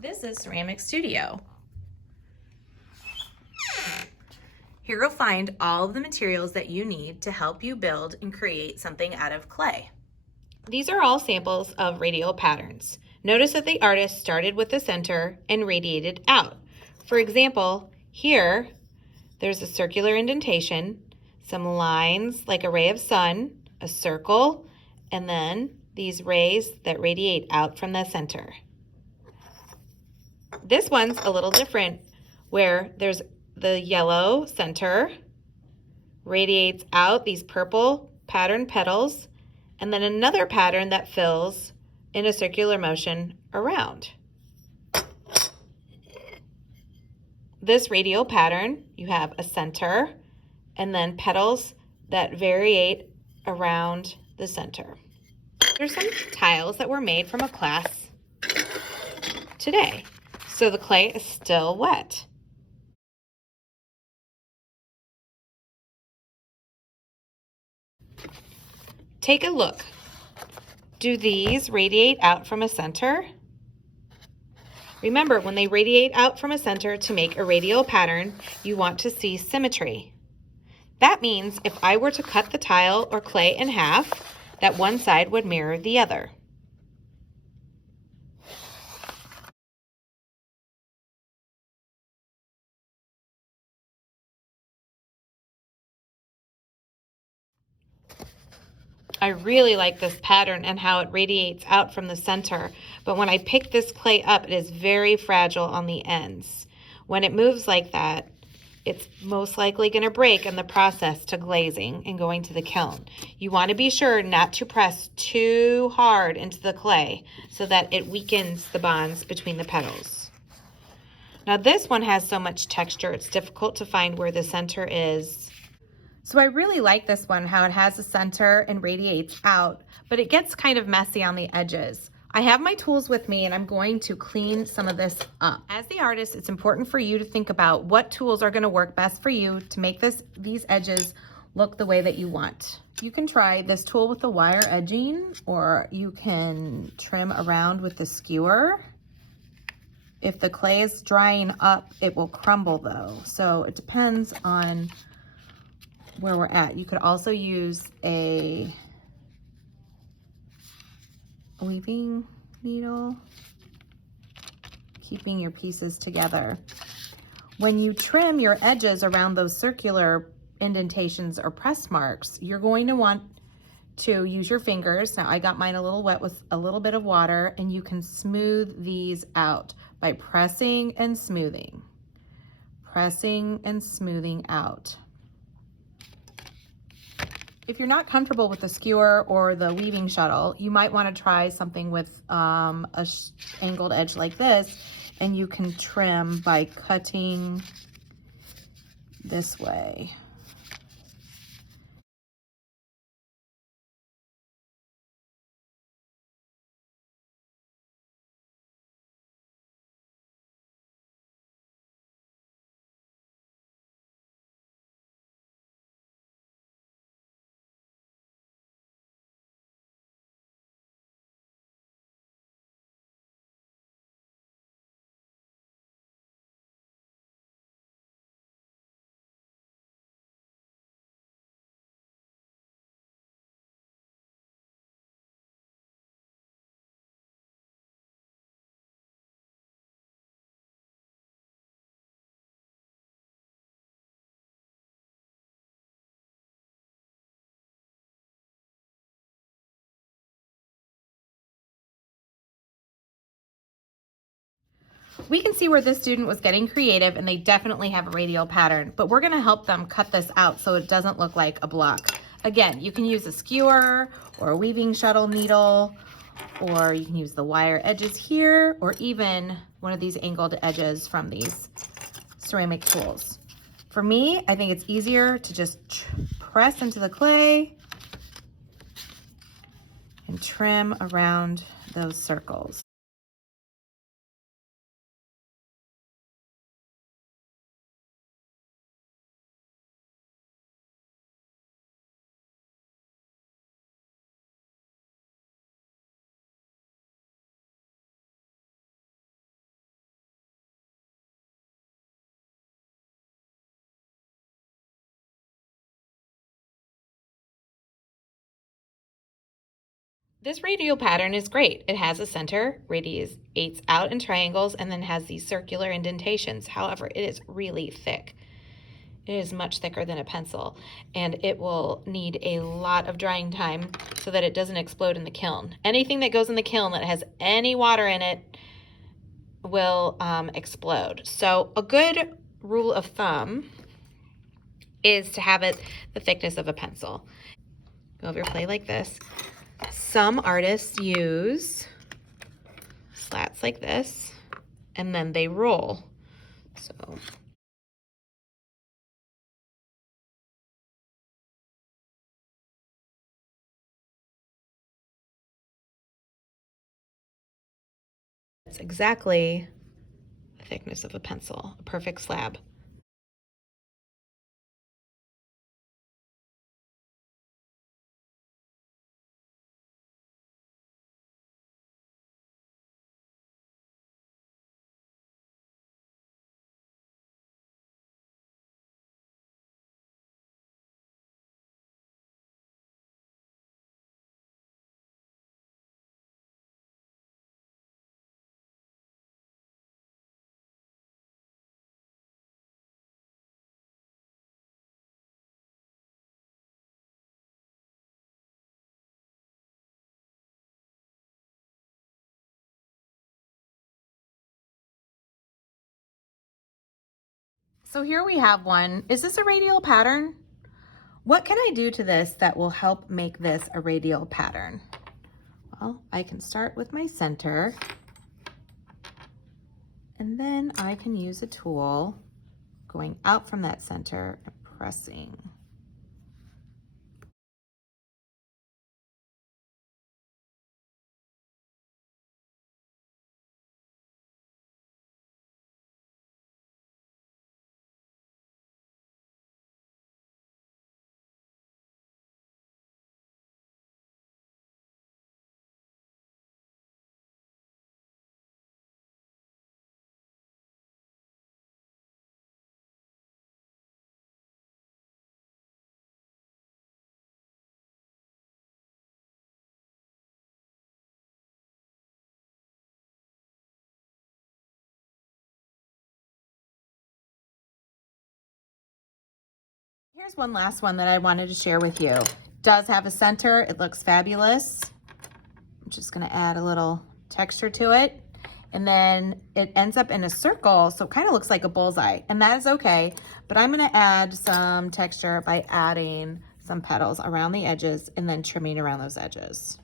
This is Ceramic Studio. Here you'll find all of the materials that you need to help you build and create something out of clay. These are all samples of radial patterns. Notice that the artist started with the center and radiated out. For example, here there's a circular indentation, some lines like a ray of sun, a circle, and then these rays that radiate out from the center. This one's a little different, where there's the yellow center, radiates out these purple pattern petals, and then another pattern that fills in a circular motion around. This radial pattern, you have a center and then petals that variate around the center. There's some tiles that were made from a class today. So the clay is still wet. Take a look. Do these radiate out from a center? Remember, when they radiate out from a center to make a radial pattern, you want to see symmetry. That means if I were to cut the tile or clay in half, that one side would mirror the other. I really like this pattern and how it radiates out from the center, but when I pick this clay up, it is very fragile on the ends. When it moves like that, it's most likely going to break in the process to glazing and going to the kiln. You want to be sure not to press too hard into the clay so that it weakens the bonds between the petals. Now this one has so much texture, it's difficult to find where the center is. So I really like this one, how it has a center and radiates out, but it gets kind of messy on the edges. I have my tools with me and I'm going to clean some of this up. As the artist, it's important for you to think about what tools are going to work best for you to make these edges look the way that you want. You can try this tool with the wire edging, or you can trim around with the skewer. If the clay is drying up, it will crumble though. So it depends on where we're at. You could also use a weaving needle, keeping your pieces together. When you trim your edges around those circular indentations or press marks, you're going to want to use your fingers. Now I got mine a little wet with a little bit of water, and you can smooth these out by pressing and smoothing out. If you're not comfortable with the skewer or the weaving shuttle, you might want to try something with a angled edge like this, and you can trim by cutting this way. We can see where this student was getting creative, and they definitely have a radial pattern, but we're going to help them cut this out so it doesn't look like a block. Again, you can use a skewer or a weaving shuttle needle, or you can use the wire edges here, or even one of these angled edges from these ceramic tools. For me, I think it's easier to just press into the clay and trim around those circles. This radial pattern is great. It has a center, radiates out in triangles, and then has these circular indentations. However, it is really thick. It is much thicker than a pencil, and it will need a lot of drying time so that it doesn't explode in the kiln. Anything that goes in the kiln that has any water in it will explode. So a good rule of thumb is to have it the thickness of a pencil. Go over your clay like this. Some artists use slats like this, and then they roll. So it's exactly the thickness of a pencil, a perfect slab. So here we have one. Is this a radial pattern? What can I do to this that will help make this a radial pattern? Well, I can start with my center, and then I can use a tool going out from that center and pressing. Here's one last one that I wanted to share with you. It does have a center. It looks fabulous. I'm just going to add a little texture to it. And then it ends up in a circle, so it kind of looks like a bullseye. And that is okay, but I'm going to add some texture by adding some petals around the edges and then trimming around those edges.